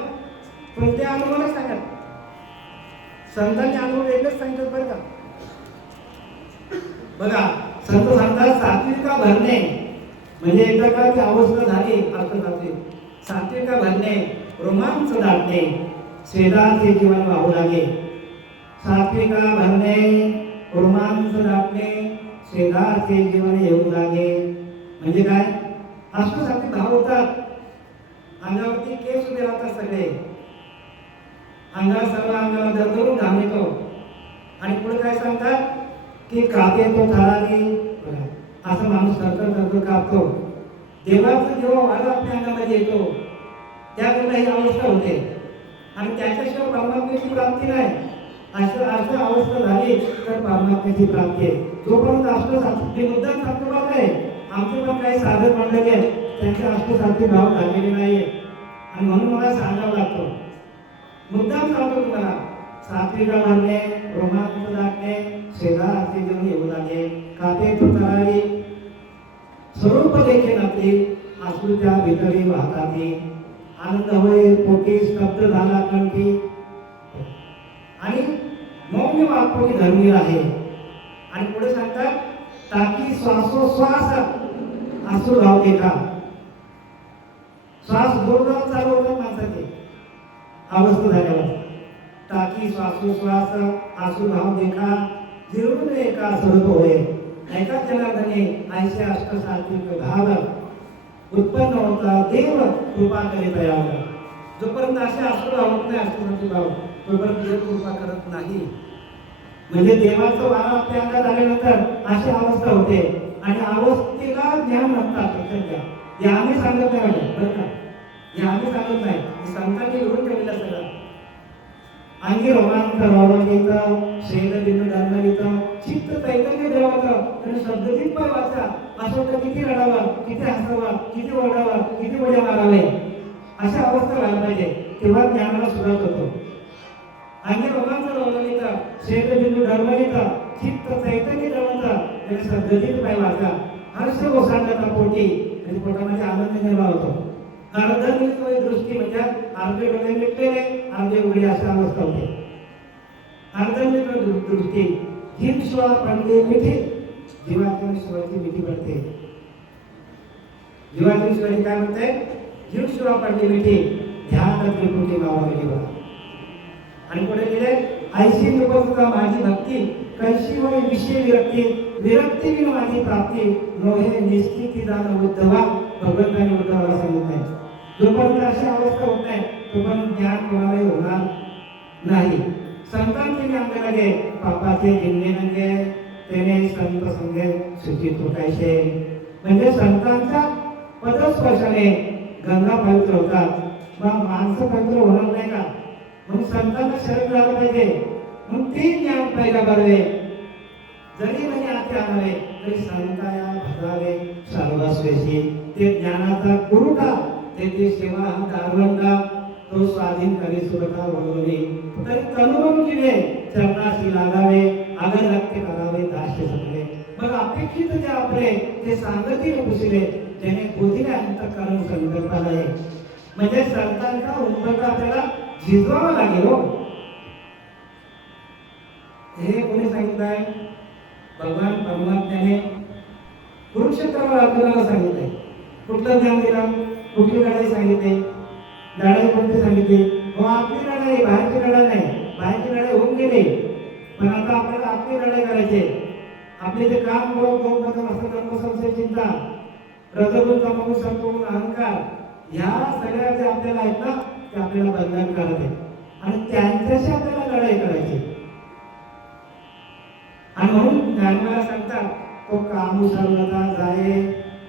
पण ते अनुभवच सांगत. संतांचे अनुभव वेगळेच सांगतात बरं का? बघा संत सांगतात सात्विका भरणे म्हणजे एकदा काळची अवस्था झाली अर्थशास्त्री. सात्विका भरणे, रोमांच दाटणे, स्वेदाचे जीवन वाहू लागे. सात्विका भरणे, रोमांच दाटणे, स्वेदाचे जीवन येऊ लागे. म्हणजे काय? अष्टसात्विक भाव होतात. अंगावरती केस उभे राहतात सगळे, अंगावर सर्व अंगाला दरदरून घाम येतो. आणि पुढे काय सांगतात की कापे तो थरारी. असं माणूस थरथर कापतो. देवाचा जेव्हा वाद आपल्या अंगामध्ये येतो त्यावेळेला ही अवस्था होते आणि त्याच्याशिवाय परमात्म्याची प्राप्ती नाही. अशा अवस्था झाली तर परमात्म्याची प्राप्ती आहे. जोपर्यंत अष्टसात्विक मुद्दाम सांगतो आहे, आमचे पण काही साधक मंडळी आहेत त्यांचे अष्टसात्विक भाव झालेले नाहीये आणि म्हणून मला सांगावं लागतो. मुद्दाम सांगतो तुम्हाला, सात्विका भरणे, रोमांच दाटणे, शेजारचे जीवन येऊ लागे. कापे तुतारी स्वरूप देखे नाते, आसुच्या भितरी वाहताती. आनंद होय पोटी स्तब्ध झाला कंठी आणि मौन सौम्य वाक्योनी धर्मी आहे. आणि पुढे सांगतात ताकी श्वासोश्वास आसू भाव देखा. श्वास जोरदार चालू होतात माणसाचे अवस्था झाल्यावर. ताकी श्वासोश्वास आसू भाव देखा जिरून एका स्वरूप होय. ऐका जनार्दने ऐसे अष्ट सात्विक भाव उत्पन्न होता देव कृपा करीत यावं. जोपर्यंत असे अश्रू होत नाही अष्टसात्विक भाव तोपर्यंत देव कृपा करत नाही. म्हणजे देवाचं वारा आपल्या अंगात आल्यानंतर अशी अवस्था होते आणि अवस्थेला ज्ञान म्हणतात. हे आम्ही सांगत नाही बरं का, हे आम्ही सांगत नाही, संतांनी लिहून ठेवलेलं सगळं. अंगी रोमांत रोमांगित शेल बिंदू धर्मलित चित्त चैतन्य देवाचं आणि शब्दचित पण वाचा. असं होतं किती रडावं, किती हसावं, किती ओरडावं, किती उड्या मारावे, अशा अवस्था व्हायला पाहिजे. तेव्हा ज्ञानाला सुरुवात होतो. अंगी रोमांत रोमांगित शेल बिंदू धर्मलित चित्त चैतन्य देवाचं आणि शब्दचित पाय वाचा. हर्ष ओसांडता पोटी आणि पोटामध्ये आनंद निर्माण होतो. अर्धनिर्मित दृष्टी म्हणजे अर्धे डोळे मिटलेले अर्धे उघडे अशा अवस्था होते. अर्धनिर्मित दृष्टी जीव शिवा पडले मिठी. जीवाच्या शिवाची मिठी पडते. जीवाच्या शिवाची काय म्हणते? जीव शिवा पडले मिठी ध्यान त्रिपुटी मावाली बा. आणि पुढे लिहिले ऐशी निपजता माझी भक्ती कैशी होय विषय विरक्ती विरक्ती विन माझी प्राप्ती नोहे निश्चिती जाण उद्धवा. भगवंताने उद्धवाला सांगितलंय जोपर्यंत अशी अवस्था होत नाही तोपर्यंत ज्ञान कोणालाही होणार नाही. संतांचे ज्ञान लागे पापाचे जिन्ने नंगे तेने संत संगे सुचित होतायचे. म्हणजे संतांच्या पदस्पर्शाने गंगा पवित्र होतात. मग माणसं पवित्र होणार नाही का? म्हणून संतांना शरण झालं पाहिजे. म्हणून ते ज्ञान पहिला बरवे जरी म्हणजे आते आणावे तरी संताया भद्रावे सर्वस्वेशी. ते ज्ञानाचा गुरु का ते सेवा दारवंदा तो स्वाधीन करी सुरता वळवणे तरी तनुवरून जिवे चरणाशी लागावे आगर रक्त करावे दास्य सगळे. मग अपेक्षित जे आपले ते सांगतील पुसले त्याने बोधिले अंतःकरण संकल्पाला आहे. म्हणजे संतांचा उंबरठा आपल्याला झिजवावा लागेल. हो हे कोणी सांगितलंय? भगवान परमात्म्याने कुरुक्षेत्रावर अर्जुनाला सांगितलंय. कुठलं ज्ञान दिलं? कुठली लढाई सांगितली? लढाई कोणती सांगितली? आपली लढाई, बाहेरची लढाई नाही. बाहेरची लढाई होऊन गेली पण आता आपल्याला आपली लढाई करायची. आपले जे काम संशय चिंता रजगुण तमगुण सत्वगुण अहंकार ह्या सगळ्या जे आपल्याला आहेत ना ते आपल्याला बंधन करत आहे आणि त्यांच्याशी आपल्याला लढाई करायची. आणि म्हणून ज्ञानमाला सांगतात तो कामू सर्वता जाये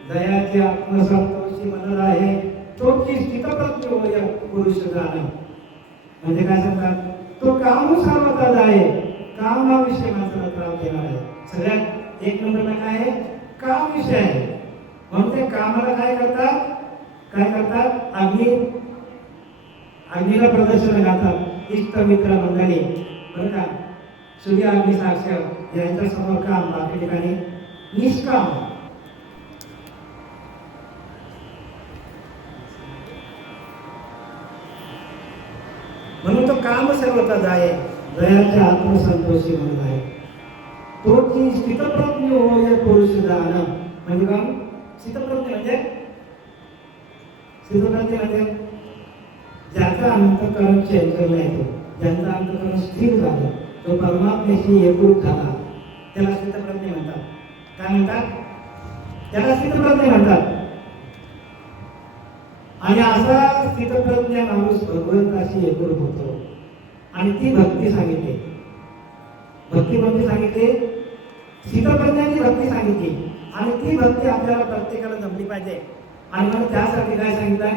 जयाचे आत्मसंतोषी मनन आहे तो की स्थितप्रज्ञ होय पुरुष जाणे. म्हणजे काय सांगतात? तो कामू सर्वता जाये. काम हा विषय माणसाला त्रास देणार आहे. सगळ्यात एक नंबरला काय आहे? काम विषय आहे. म्हणून ते कामाला काय करतात? काय करतात? अग्नीला प्रदर्शन घालतात. इष्ट मित्र मंडळी बरं का सूर्य अग्नी साक्षर यांच्या समोर काम बाकी ठिकाणी निष्काम. म्हणून तो काम सर्वता जाये जयाचे आत्मसंतोषी म्हणून आहे तो की स्थितप्रज्ञ होय पुरुष जाण. म्हणजे काय? स्थितप्रज्ञ म्हणजे ज्याचा अंतःकरण चंचल आहे, ज्यांचा अंतःकरण स्थिर झालं, तो परमात्म्याशी एकरूप झाला त्याला स्थितप्रज्ञ म्हणतात. काय म्हणतात? त्याला स्थितप्रज्ञ म्हणतात. आणि असा स्थितप्रज्ञ माणूस भगवंताशी एकरूप होतो. आणि ती भक्ती सांगितली. भक्ती कोणती सांगितली? स्थितप्रज्ञाची भक्ती सांगितली. आणि ती भक्ती आपल्याला प्रत्येकाला जमली पाहिजे. आणि मग त्यासाठी काय सांगितलंय?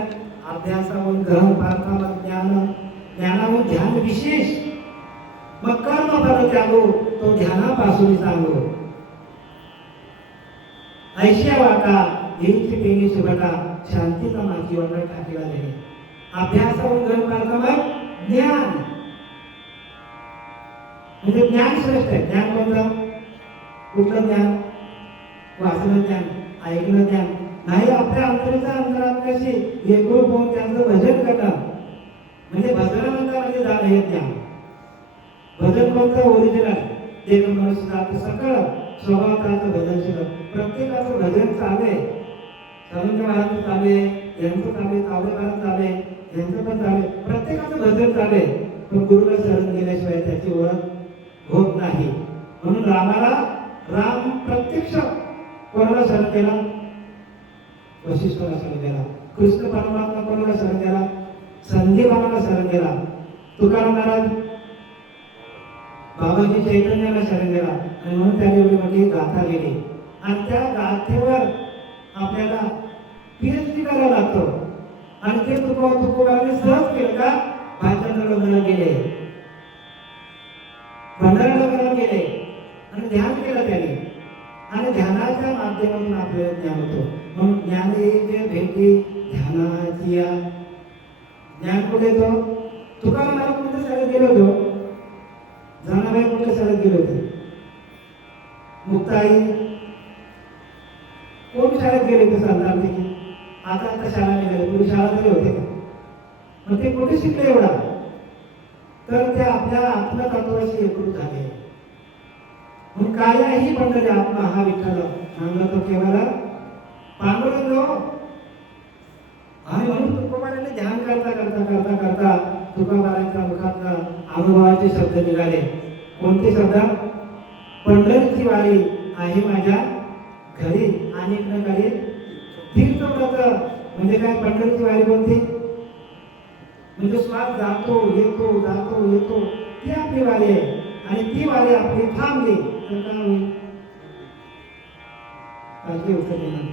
अभ्यासाहून ग्रहण प्रार्थना ज्ञान ज्ञानाहून ध्यान विशेष मग कर्म फल त्यागो तो ध्यानापासून सांगो. ऐश्या वाटा येईची पेनी सुबटा शांतीचा माती वाटा टाकीला जाणे. अभ्यासाहून ग्रहण प्रार्थना ज्ञान म्हणजे ज्ञान श्रेष्ठ आहे. ज्ञान कोणतं? कुठलं ज्ञान? वाचन ज्ञान, ऐकणं ज्ञान नाही. आपल्या अंतरीच्या अंतरात्म्याशी एकरूप होऊन त्यांचं भजन करणं म्हणजे भजनानंतर म्हणजे झालं हे ज्ञान. भजन कोणतं ओरिजिनल एक मनुष्य जात सकळ स्वभावाचं भजन शिकत. प्रत्येकाचं भजन चाले, सावंत महाराज चाले, यांचं चाले, तावडेकरांचं चाले, यांचं पण चाले, प्रत्येकाचं भजन चाले. पण गुरुला शरण गेल्याशिवाय त्याची ओळख होत नाही. म्हणून रामाला राम प्रत्यक्ष कोणाला शरण केला? वशिष्ठाला शरण केला. कृष्ण परमात्मा कोणाला शरण केला? संदीपानाला शरण केला. तुकाराम महाराज बाबाजी चैतन्याला शरण गेला आणि म्हणून त्याने एवढी मोठी गाथा लिहिली. आणि त्या गाथेवर आपल्याला PhD करावं लागतं. आणि ते तुकोबाराने सहज केलं का? भाषांतर लग्नाला गेले, भंडारा लग्नाला गेले आणि ध्यान केलं त्याने. आणि ध्यानाच्या माध्यमातून आपल्याला ज्ञान होतो. म्हणून ज्ञान जे भेटी ध्यानाची ज्ञान कुठे येतो? तुकाराम महाराज कोणत्या शाळेत गेले होते? जनाबाई कोणत्या शाळेत गेले होते? मुक्ताई कोण शाळेत गेले होते? संतांपैकी आता शाळा निघाली, पूर्वी शाळा तरी होते का? मग ते कुठे शिकले एवढा? तर ते आपल्या आत्मतत्वाशी एकरूप झाले. म्हणून कायाही पंढरी आत्मा हा विठ्ठल नामला तो केवळ पांडुरंग. आणि म्हणून तुकोबाराने ध्यान करता करता करता करता तुकोबारांच्या मुखातनं अनुभवाचे शब्द निघाले. कोणते शब्द? पंढरीची वारी आहे माझ्या घरी अनेक न करी तीर्थव्रत. म्हणजे काय? पंढरीची वारी कोणती? म्हणजे श्वास जातो येतो जातो येतो, ती आपली वारी आहे. आणि ती वारी आपली थांबली तर काय होईल? पालखी उचलली नाही.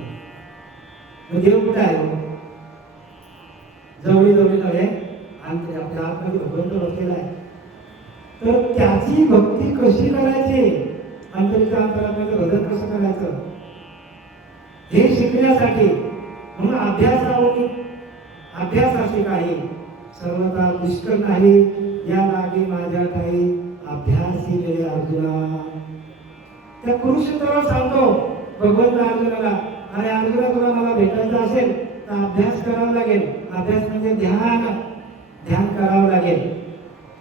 म्हणजे देव कुठे आहे? जवळी जवळी नव्हे, आणि आपल्या आतमध्ये भगवंत बसलेला आहे. तर त्याची भक्ती कशी करायची, अंतरीच्या अंतरामध्ये भजन कसं करायचं हे शिकण्यासाठी म्हणून अभ्यासावरून अभ्यासाशी काही सर्वता दुष्कर नाही. या लागे माझ्या काही अभ्यासी गेले अर्जुना. त्या कुरुक्षेत्रावर सांगतो भगवंत अर्जुनाला, अरे अर्जुना तुला मला भेटायचं असेल तर अभ्यास करावा लागेल. अभ्यास म्हणजे ध्यान, ध्यान करावं लागेल.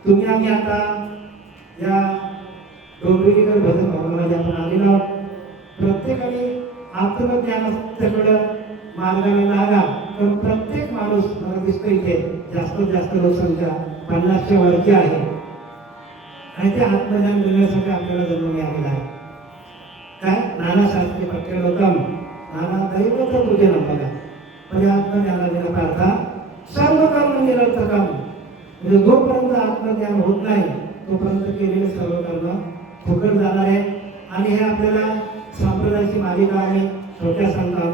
तुम्ही आम्ही आता या डोंबिवलीकर भजन भवनामध्ये आपण आलेलो आहोत. प्रत्येकाने आत्मज्ञानाच्याकडे मार्गाने लागा. पण प्रत्येक माणूस मला दिसतो इथे जास्तीत जास्त लोकसंख्या 50च्या वरची आहे. आणि ते आत्मज्ञान मिळण्यासाठी आपल्याला जन्म मिळालेला आहे. काय? नानाशास्त्री पट्टेलोकम नाना दैवत तुझे नका पण आत्मज्ञानाने पार्था सर्व कर्म निरर्थकम. म्हणजे जोपर्यंत आत्मज्ञान होत नाही तोपर्यंत केलेले सर्व कर्म फुकट जाणार आहे. आणि हे आपल्याला संप्रदायाची मालिका आहे. छोट्या सांगतो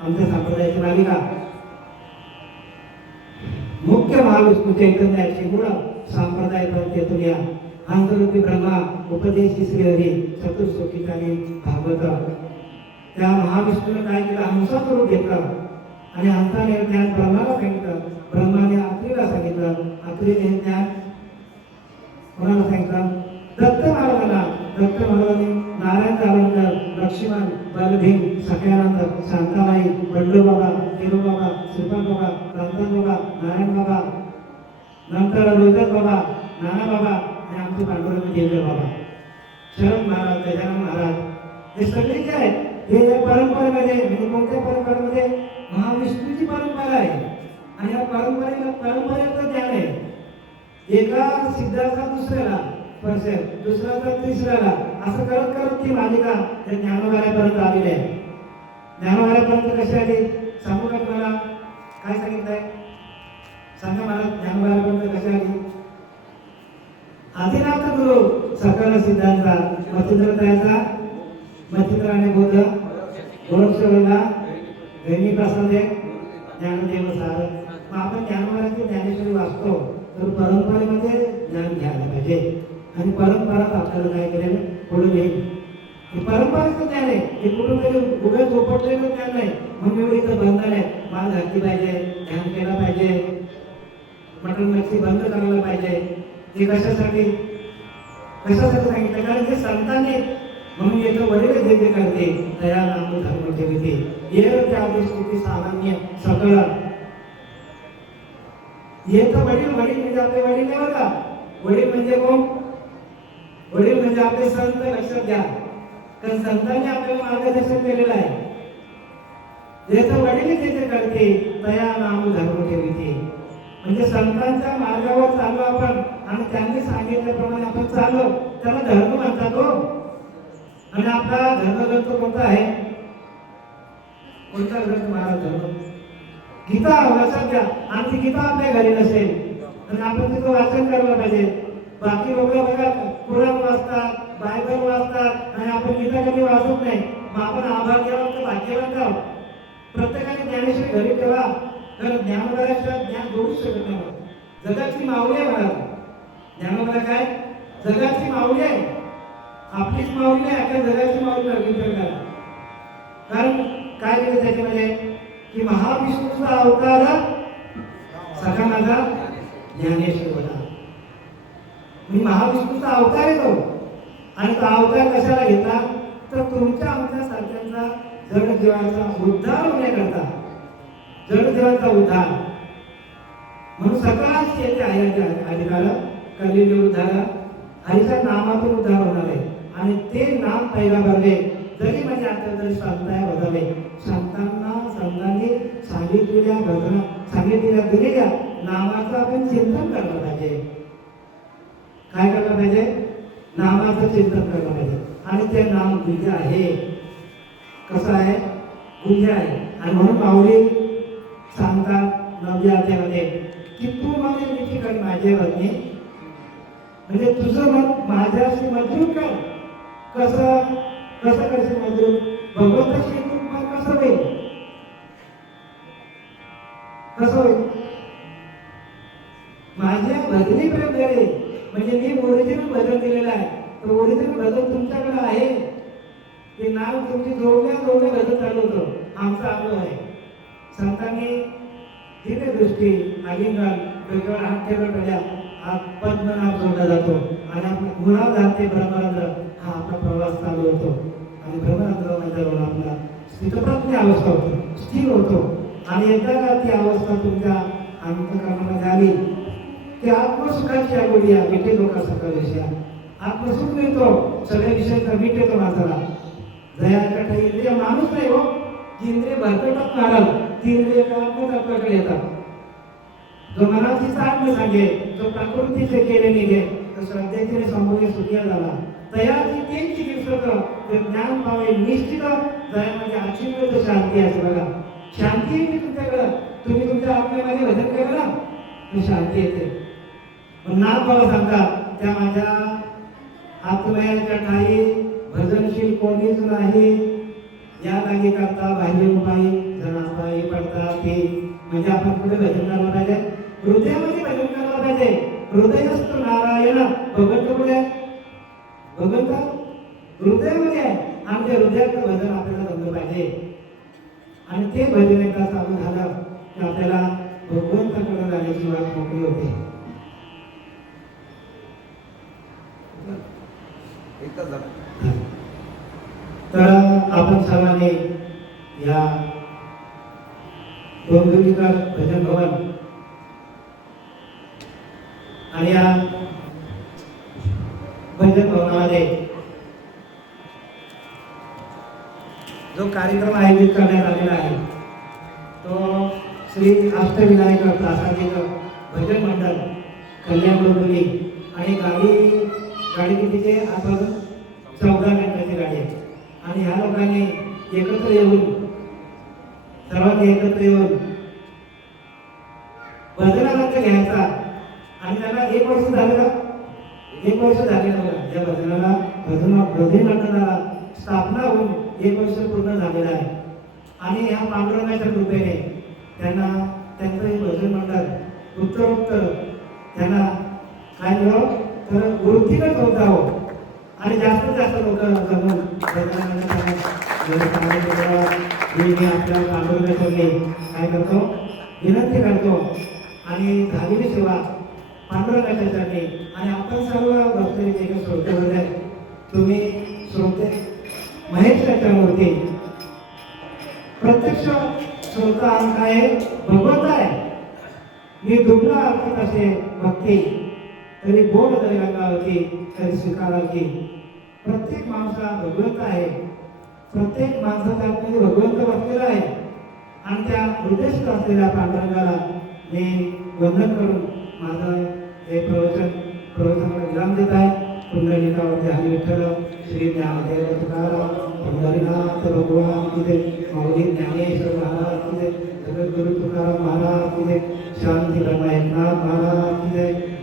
आमच्या संप्रदायाची मालिका मुख्य महाविष्णू चैतन्याची मूळ संप्रदाय प्रत्येतून या हंसरूपी ब्रह्मा उपदेशी श्रीहरी चतुर्सुखीचारी भागवत. त्या महाविष्णूने काय केलं? हंसाचं रूप घेतलं आणि हंसाने ज्ञान ब्रह्माला सांगितलं, ब्रह्माने अत्रीला सांगितलं, अत्रीने ज्ञान कोणाला सांगितलं? दत्त महाराजांना. दत्त महाराजांनी नारायण जालवकर, लक्ष्मण, बलभीम, सख्यानंद, शांताबाई, बंडूबाबा, तिरुबाबा, श्रीपाद बाबा, कांतान बाबा, नारायण बाबा, नंतर रोहिदास बाबा, नाना बाबा आणि आमचे पांडुरंग देवदेव बाबा, शरद महाराज, गजानन महाराज, हे सगळे जे आहेत हे या परंपरेमध्ये, म्हणजे कोणत्या परंपरेमध्ये? महाविष्णूची परंपरा आहे. आणि या परंपरेचं ज्ञान आहे. एका सिद्धाचा दुसऱ्याला स्पर्श, दुसऱ्याचा तिसऱ्याला, असं करत करत ती मालिका त्या ज्ञानोबाऱ्यापर्यंत आलेली आहे. ज्ञानोबाऱ्यापर्यंत कशी आली सांगू का तुम्हाला? काय सांगितलंय सांगा मला. ज्ञानोबाऱ्यापर्यंत कशी आली? आदिनाथ गुरु सकल सिद्धांचा मच्छिंद्रताचा मच्छिंद्राने बोध गोरक्षवेला गैनी प्रसादे ज्ञानदेव सार. मग आपण ज्ञानोबाऱ्याची ज्ञानेश्वरी वाचतो तर परंपरेमध्ये ज्ञान घ्यायला पाहिजे. आणि परंपरात आपल्याला काय केलेलं पुढे येईल. हे परंपरेचं ज्ञान आहे. हे कुठून तरी उभे झोपटलेलं ज्ञान नाही. म्हणून एवढी इथं बंधन आहे. माळ घातली पाहिजे, ध्यान केलं पाहिजे, मटण मच्छी बंद करायला पाहिजे. हे कशासाठी सांगितलं? कारण हे संतांनी म्हणून येतं वडील जे जे करते तया नाम धर्म ठेवते ये त्या स्थिती सामान्य सकळ येतं वडील. वडील म्हणजे आपले वडील नाही बघा. वडील म्हणजे कोण? वडील म्हणजे आपले संत लक्षात घ्या, कारण संतांनी आपल्याला मार्गदर्शन केलेलं आहे. ज्याचं वडील त्याचे करते तया नाम धर्म ठेवते. म्हणजे संतांच्या मार्गावर चाललो आपण आणि त्यांनी सांगितल्याप्रमाणे आपण चाललो त्याला धर्म म्हणतात हो. आणि आपला धर्मग्रंथ कोणता आहे? कोणता ग्रंथ महाराज? धर्म गीता. लक्षात घ्या. आणि ती गीता आपल्या घरी नसेल आणि आपण तिथं वाचन करायला पाहिजे. बाकी लोक बघा कुराण वाचतात, बायबल वाचतात आणि आपण गीता कधी वाचत नाही. मग आपण आभार घ्यावा तर भाग्यवान आहोत. प्रत्येकाने ज्ञानेश्वरी घरी ठेवा, तर ज्ञानोबाशिवाय ज्ञान जोडूच शकत नाही. जगाची माऊली आहे महाराज. ज्ञानोबा काय? जगाची माऊली आहे. आपलीच माऊली आहे, अख्या जगाची माऊली विचार करा. कारण काय केलं त्याच्यामध्ये की महाविष्णूचा अवतार सखा माझा ज्ञानेश्वर होता. मी महाविष्णूचा अवतार येतो आणि तो अवतार कशाला घेतला? तर तुमच्या आमच्या सारख्यांचा जड जीवाचा उद्धार होण्याकरता. जड जीवाचा उद्धार म्हणून सकाळच येते आहे अधिकार कलियुग उद्धार. हरीच्या नामातून उद्धार होणार आहे आणि ते नाम पैगंबरने जरी म्हणजे आता तरी संताय बदलले. संतांनी सांगितलेल्या घटना सांगितलेल्या दिलेल्या नामाचं आपण चिंतन करायला पाहिजे. काय करायला पाहिजे? नामाचं चिंतन करायला पाहिजे. आणि ते नाम गुह्य आहे. कसं आहे? गुह्य आहे. आणि म्हणून माऊली सांगतात 9व्या अध्यायामध्ये की तू माझे मिठी कर माझे वदने. म्हणजे तुझं मन माझ्याशी मजबूत कर. कसं कसं करशील मजबूत? भगवंताशी एकरूप मन कसं होईल? कसं होईल? माझ्या भजनीपर्यंत गेले. म्हणजे मी ओरिजिनल भजन केलेलं आहे. तर ओरिजिनल भजन तुमच्याकडे आहे. ते नाव तुमची जोडल्या भजन चालू होतं. आमचा अनुभव आहे. संतांनी दिले दृष्टी आलिंगन डोक्यावर हात ठेवला पहिल्या हात पद्मनाभ जोडला जातो आणि आपण गुणाधार ते ब्रह्मानंद हा आपला प्रवास चालू होतो. आणि ब्रह्मानंद म्हणजे आपला स्थितप्रज्ञ अवस्था होतो, स्थिर होतो. आणि एकदा का ती अवस्था तुमच्या अंतःकरणामध्ये आली की आत्मसुखाची आगोडी आहे. विटे लोका सगळ्या विषया आत्मसुख मिळतो. सगळ्या विषयांचा मीठ येतो माणसाला. जयाच्या ठाई इंद्रिय माणूस नाही हो. ती इंद्रिय भरकटत माराल. ती इंद्रिय आत्मतत्वाकडे येतात. जो मनाची साथ न सांगे, जो प्रकृतीचे केले निघे, तो श्रद्धेने संभोगे सुखिया झाला. तयाची तीन चिकित्सक ते ज्ञान पावे निश्चित जयामध्ये अचिंत्य शांती आहे. बघा शांती येते तुमच्याकडं. तुम्ही तुमच्या आत्म्यामध्ये भजन केलं ना तर शांती येते. नाथ बाबा सांगतात त्या माझ्या आत्मयाच्या ठाई भजनशील कोणीच नाही. या लागी करता बाह्य उपायी जणा पायी पडता ते. म्हणजे आपण कुठे भजन करायला पाहिजे? हृदयामध्ये भजन करायला पाहिजे. हृदयस्थ नारायण. भगवंत कुठे आहे? भगवंत हृदयामध्ये आहे. आणि त्या हृदयाचं भजन आपल्याला जमलं पाहिजे. आणि ते भजन एकदा चालू झालं की आपल्याला भगवंताकडे जाण्याची वाट मोकळी होते. तर आपण सर्वांनी या डोंबिवलीकर भजन भवन आणि या भजन भवनामध्ये जो कार्यक्रम आयोजित करण्यात आलेला आहे तो श्री अष्टविनायक प्रासादिक भजन मंडळ कल्याण डोंबिवली. आणि गाडी कितीचे? आपण 14 मिनिटाची गाडी आहे. आणि ह्या लोकांनी एकत्र येऊन सर्वांनी एकत्र येऊन भजनानंद घ्यायचा. आणि त्याला 1 वर्ष झालं का? 1 वर्ष झाले बघा या भजनाला. भजन मंडळाला स्थापना होऊन 1 वर्ष पूर्ण झालेलं आहे. आणि ह्या पांडुरंगाच्या कृपेने त्यांना त्यांचं हे भजन मंडळ उत्तरोत्तर त्यांना काय मिळावं तर वृत्तीनं होता हो. आणि जास्तीत जास्त लोक जमून मी आपल्या पांडुरंगाच्या काय करतो? विनंती करतो. आणि झालेली सेवा पांडुरंगाच्या चरणी. आणि आपण सर्व भक्तरी जे काही श्रोते वगैरे तुम्ही श्रोते महेश चक्रवर्ती प्रत्यक्ष श्रोता अंक आहे, भगवत आहे. मी दुबला अर्थ असे भक्ती तरी बोल जरी रंगावरती तरी स्वीकारा की प्रत्येक माणूस हा भगवंत आहे. प्रत्येक माणसाच्या आतमध्ये भगवंत बसलेला आहे आणि त्या हृदयस्थ असलेल्या पांडुरंगाला मी वंदन करून माझं हे प्रवचनाला विराम देत आहे. पुंडलिकावरती हरी विठ्ठल श्री ज्ञानदेव तुकाराम पंढरीनाथ भगवान की जय. माऊली ज्ञानेश्वर महाराज की जय. जगद्गुरु तुकाराम महाराज की जय. शांती ब्रह्म एकनाथ महाराज की जय.